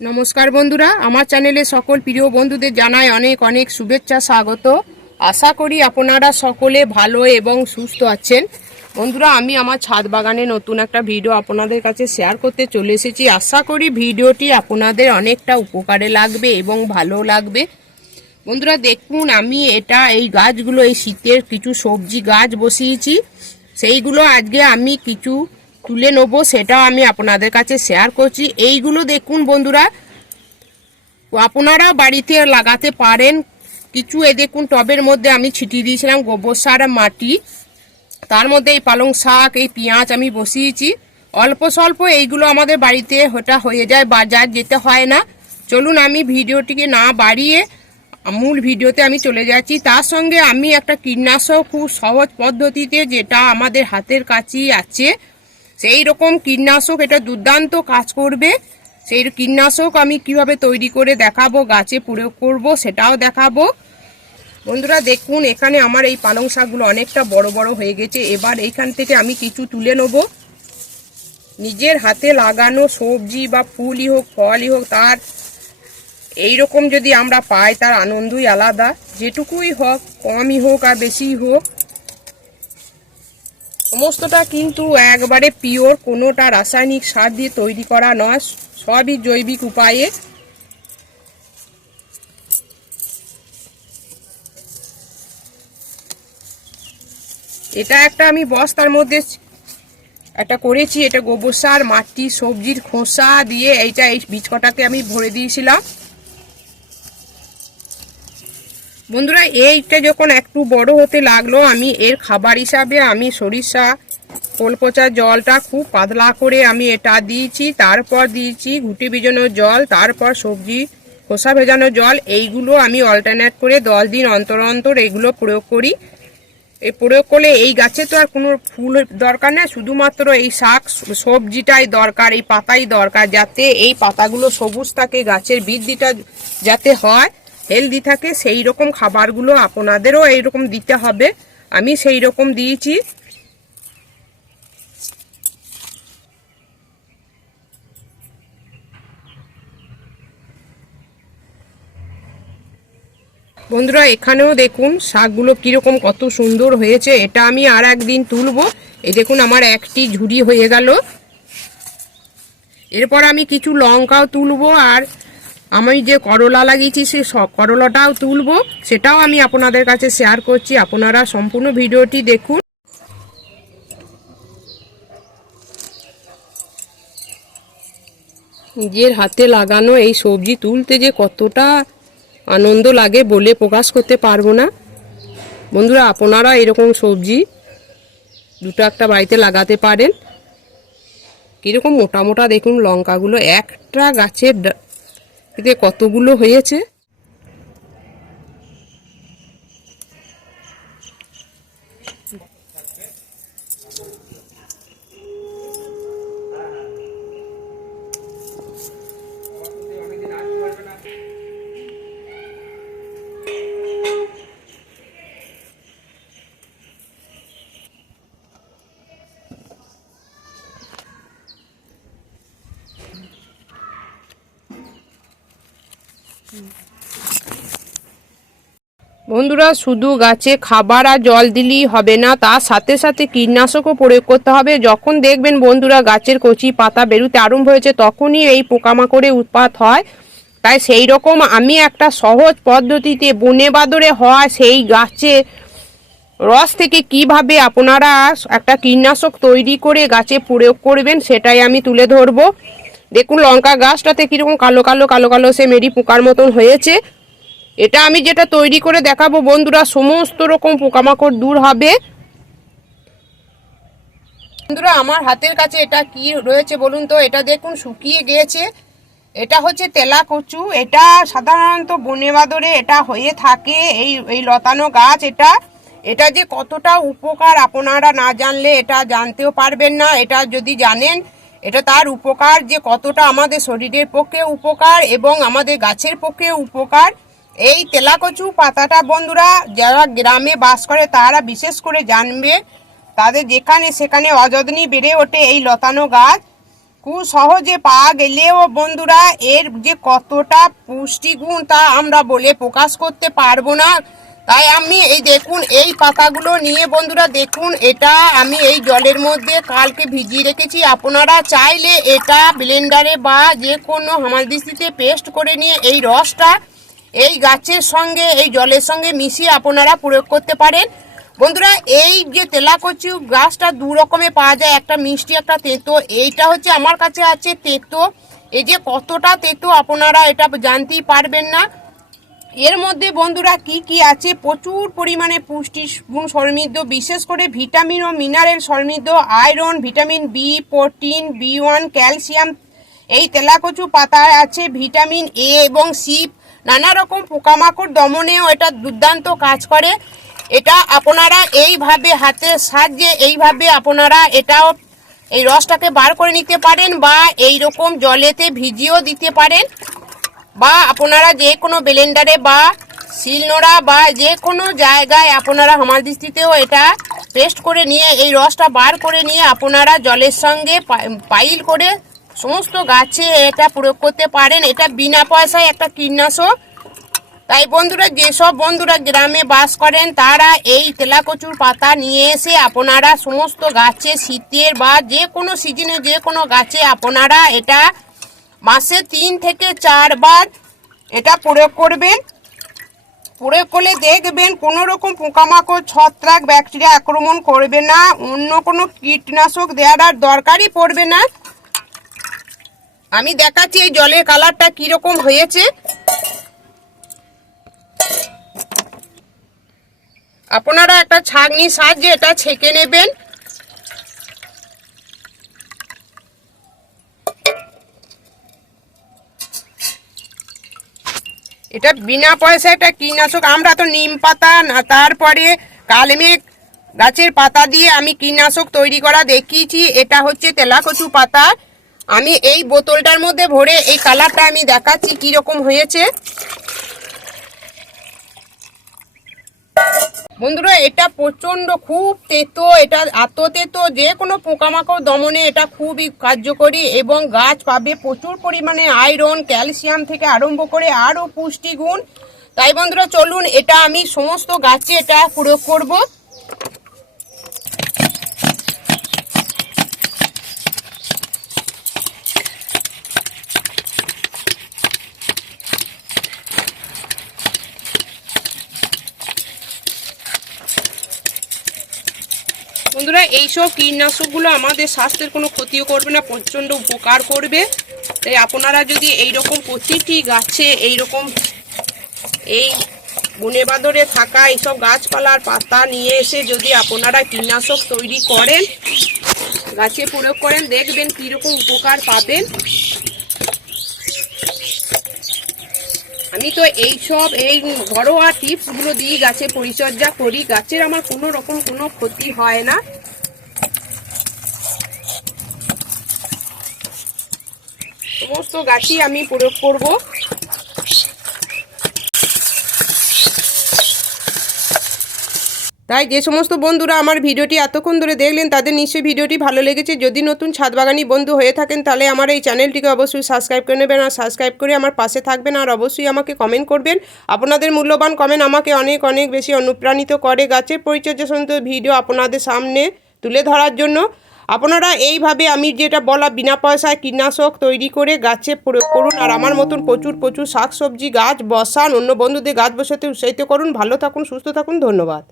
নমস্কার বন্ধুরা, আমার চ্যানেলে সকল প্রিয় বন্ধুদের জানাই অনেক অনেক শুভেচ্ছা, স্বাগত। আশা করি আপনারা সকলে ভালো এবং সুস্থ আছেন। বন্ধুরা, আমি আমার ছাদ বাগানে নতুন একটা ভিডিও আপনাদের কাছে শেয়ার করতে চলে এসেছি। আশা করি ভিডিওটি আপনাদের অনেকটা উপকারে লাগবে এবং ভালো লাগবে। বন্ধুরা, দেখুন, আমি এটা, এই গাছগুলো, এই শীতের কিছু সবজি গাছ বসিয়েছি। সেইগুলো আজকে আমি কিছু তুলে নেব, সেটাও আমি আপনাদের কাছে শেয়ার করছি। এইগুলো দেখুন বন্ধুরা, আপনারা বাড়িতে লাগাতে পারেন। কিছু এ দেখুন, টবের মধ্যে আমি ছিটিয়ে দিয়েছিলাম, গোবর সার, মাটি। তার মধ্যে এই পালং শাক, এই পেঁয়াজ আমি বসিয়েছি। অল্প স্বল্প এইগুলো আমাদের বাড়িতে ওটা হয়ে যায়, বাজার যেতে হয় না। চলুন, আমি ভিডিওটিকে না বাড়িয়ে মূল ভিডিওতে আমি চলে যাচ্ছি। তার সঙ্গে আমি একটা কীটনাশক খুব সহজ পদ্ধতিতে যেটা আমাদের হাতের কাছেই আছে। সেই রকম কীটনাশক এটা দুর্দান্ত কাজ করবে। সেই কীটনাশক আমি কীভাবে তৈরি করে দেখাবো, গাছে প্রয়োগ করব সেটাও দেখাবো। বন্ধুরা, দেখুন, এখানে আমার এই পালং শাকগুলো অনেকটা বড় বড় হয়ে গেছে। এবার এইখান থেকে আমি কিছু তুলে নেব। নিজের হাতে লাগানো সবজি বা ফুলই হোক, ফলই হোক, তার এই রকম যদি আমরা পাই, তার আনন্দই আলাদা। যেটুকুই হোক, কমই হোক আর বেশিই হোক সমস্তটা কিন্তু একবারে পিওর কোনোটা রাসায়নিক সার দিয়ে তৈরি করা নয়, সবই জৈবিক উপায়ে। এটা একটা আমি বস্তার মধ্যে একটা করেছি, এটা গোবর সার, মাটি, সবজির খোসা দিয়ে এইটা এই বীজ কটাকে আমি ভরে দিয়েছিলাম। বন্ধুরা, এইটা যখন একটু বড় হতে লাগল, আমি এর খাবার হিসাবে আমি সরিষা কলপচা জলটা খুব পাতলা করে আমি এটা দিয়েছি, তারপর দিয়েছি ঘুটি ভিজানো জল, তারপর সবজি, খোসা ভেজানো জল, এইগুলো আমি অল্টারনেট করে দশ দিন অন্তর অন্তর এইগুলো প্রয়োগ করি। এই প্রয়োগ করলে এই গাছে তো আর কোনো ফুল দরকার না শুধুমাত্র এই শাক সবজিটাই দরকার, এই পাতাই দরকার, যাতে এই পাতাগুলো সবুজ থাকে, গাছের বৃদ্ধিটা যাতে হয়। হেলদি থাকে, সেই রকম খাবারগুলো আপনাদেরও এইরকম দিতে হবে। আমি সেই রকম দিয়েছি। বন্ধুরা, এখানেও দেখুন শাকগুলো কীরকম কত সুন্দর হয়েছে। এটা আমি আর একদিন তুলবো। এই দেখুন, আমার একটি ঝুড়ি হয়ে গেল। এরপর আমি কিছু লঙ্কাও তুলবো আর আমি যে করলা লাগিয়েছি, সে করলাটাও তুলবো, সেটাও আমি আপনাদের কাছে শেয়ার করছি। আপনারা সম্পূর্ণ ভিডিওটি দেখুন। নিজের হাতে লাগানো এই সবজি তুলতে যে কতটা আনন্দ লাগে বলে প্রকাশ করতে পারব না। বন্ধুরা, আপনারা এরকম সবজি দুটো একটা বাড়িতে লাগাতে পারেন। কীরকম মোটা মোটা দেখুন, লঙ্কাগুলো একটা গাছের এতে কতগুলো হয়েছে? বন্ধুরা, শুধু গাছে খাবার আর জল দিলেই হবে না তার সাথে সাথে কীটনাশকও প্রয়োগ করতে হবে। যখন দেখবেন বন্ধুরা গাছের কচি পাতা বেরুতে আরম্ভ হয়েছে, তখনই এই পোকামাকড়ে উৎপাত হয়। তাই সেই রকম আমি একটা সহজ পদ্ধতিতে বনে বাদরে হওয়া সেই গাছে রস থেকে কীভাবে আপনারা একটা কীটনাশক তৈরি করে গাছে প্রয়োগ করবেন, সেটাই আমি তুলে ধরবো। দেখুন লঙ্কা গাছটাতে কীরকম কালো কালো কালো কালো সে মেরি পোকার মতন হয়েছে। এটা আমি যেটা তৈরি করে দেখাবো বন্ধুরা, সমস্ত রকম পোকামাকড় দূর হবে। বন্ধুরা, আমার হাতের কাছে এটা কি রয়েছে বলুন তো? এটা দেখুন শুকিয়ে গিয়েছে। এটা হচ্ছে তেলা কচু এটা সাধারণত বনে বাদরে এটা হয়ে থাকে, এই এই লতানো গাছ এটা। এটা যে কতটা উপকার আপনারা না জানলে এটা জানতেও পারবেন না। এটা যদি জানেন এটা তার উপকার যে কতটা আমাদের শরীরের পক্ষে উপকার এবং আমাদের গাছের পক্ষে উপকার। এই তেলাকচু পাতাটা বন্ধুরা, যারা গ্রামে বাস করে তারা বিশেষ করে জানবে। তাদের যেখানে সেখানে অযত্নই বেড়ে ওঠে এই লতানো গাছ। খুব সহজে পাওয়া গেলেও বন্ধুরা, এর যে কতটা পুষ্টিগুণ তা আমরা বলে প্রকাশ করতে পারব না। তাই আমি এই দেখুন, এই পাতাগুলো নিয়ে বন্ধুরা দেখুন, এটা আমি এই জলের মধ্যে কালকে ভিজিয়ে রেখেছি। আপনারা চাইলে এটা ব্লেন্ডারে বা যে কোনো হামালদিস্তিতে পেস্ট করে নিয়ে এই রসটা এই গাছের সঙ্গে, এই জলের সঙ্গে মিশিয়ে আপনারা প্রয়োগ করতে পারেন। বন্ধুরা, এই যে তেলাকচু গাছটা দু রকমে পাওয়া যায়, একটা মিষ্টি, একটা তেঁতো। এইটা হচ্ছে আমার কাছে আছে তেঁতো। এই যে কতটা তেঁতো, আপনারা এটা জানতেই পারবেন না। এর মধ্যে বন্ধুরা কি কি আছে? প্রচুর পরিমাণে পুষ্টি সমৃদ্ধ, বিশেষ করে ভিটামিন ও মিনারেল সমৃদ্ধ, iron, vitamin B, protein, B one, calcium, এই তেলাকচু পাতায় আছে ভিটামিন এ এবং সি। নানা রকম পোকামাকড় দমনেও এটা দুর্দান্ত কাজ করে। এটা আপনারা এইভাবে হাতের সাহায্যে, এইভাবে আপনারা এটাও এই রসটাকে বার করে নিতে পারেন বা এই রকম জলেতে ভিজিয়েও দিতে পারেন। বা আপনারা যে কোনো ব্লেন্ডারে বা শিলনোড়া বা যে কোনো জায়গায় আপনারা হামাল দৃষ্টিতেও এটা পেস্ট করে নিয়ে, এই রসটা বার করে নিয়ে আপনারা জলের সঙ্গে পাইল করে সমস্ত গাছে এটা প্রয়োগ করতে পারেন। এটা বিনা পয়সায় একটা কীটনাশক। তাই বন্ধুরা, যেসব বন্ধুরা গ্রামে বাস করেন, তারা এই তেলাকচুর পাতা নিয়ে এসে আপনারা সমস্ত গাছে শীতের বা যে কোনো সিজনে যে কোনো গাছে আপনারা এটা মাসে তিন থেকে চারবার এটা প্রয়োগ করবেন। প্রয়োগ করলে দেখবেন কোনো রকম পোকামাকড়, ছত্রাক, ব্যাকটেরিয়া আক্রমণ করবে না। অন্য কোনো কীটনাশক দেওয়ার আর দরকারই পড়বে না। আমি দেখাচ্ছি এই জলের কালারটা কীরকম হয়েছে। আপনারা একটা ছাগনি সাহায্যে এটা ছেঁকে নেবেন। এটা বিনা পয়সা একটা কীটনাশক। আমরা তো নিম পাতা না, তারপরে কালমেঘ গাছের পাতা দিয়ে আমি কীটনাশক তৈরি করা দেখিয়েছি। এটা হচ্ছে তেলাকচু পাতা। আমি এই বোতলটার মধ্যে ভরে এই কালারটা আমি দেখাচ্ছি কীরকম হয়েছে। বন্ধুরা, এটা প্রচণ্ড খুব তেতো, এটা এত তেতো, যে কোনো পোকামাকড় দমনে এটা খুবই কার্যকরী এবং গাছ পাবে প্রচুর পরিমাণে আয়রন, ক্যালসিয়াম থেকে আরম্ভ করে আরও পুষ্টিগুণ। তাই বন্ধুরা, চলুন, এটা আমি সমস্ত গাছে এটা প্রয়োগ করব। বন্ধুরা, এইসব কীটনাশকগুলো আমাদের স্বাস্থ্যের কোনো ক্ষতিও করবে না, প্রচণ্ড উপকার করবে। তাই আপনারা যদি এই রকম প্রতিটি গাছে এই রকম এই বনে বাদরে থাকা এইসব গাছপালার পাতা নিয়ে এসে যদি আপনারা কীটনাশক তৈরি করেন, গাছে প্রয়োগ করেন, দেখবেন কীরকম উপকার পাবেন। আমি তো এই সব, এই ঘরোয়া টিপসগুলো দিই, গাছে পরিচর্যা করি, গাছের আমার কোনো রকম কোনো ক্ষতি হয় না। সমস্ত গাছই আমি প্রয়োগ করব। তাই যে সমস্ত বন্ধুরা আমার ভিডিওটি এতক্ষণ ধরে দেখলেন, তাদের নিশ্চয়ই ভিডিওটি ভালো লেগেছে। যদি নতুন ছাদ বাগানি বন্ধু হয়ে থাকেন, তাহলে আমার এই চ্যানেলটিকে অবশ্যই সাবস্ক্রাইব করে নেবেন আর সাবস্ক্রাইব করে আমার পাশে থাকবেন আর অবশ্যই আমাকে কমেন্ট করবেন। আপনাদের মূল্যবান কমেন্ট আমাকে অনেক অনেক বেশি অনুপ্রাণিত করে গাছের পরিচর্যা সম্বন্ধে ভিডিও আপনাদের সামনে তুলে ধরার জন্য। আপনারা এইভাবে আমি যেটা বলা বিনা পয়সায় কীটনাশক তৈরি করে গাছে প্রয়োগ করুন আর আমার মতন প্রচুর প্রচুর শাকসবজি, গাছ বসান, অন্য বন্ধুদের গাছ বসাতে উৎসাহিত করুন। ভালো থাকুন, সুস্থ থাকুন, ধন্যবাদ।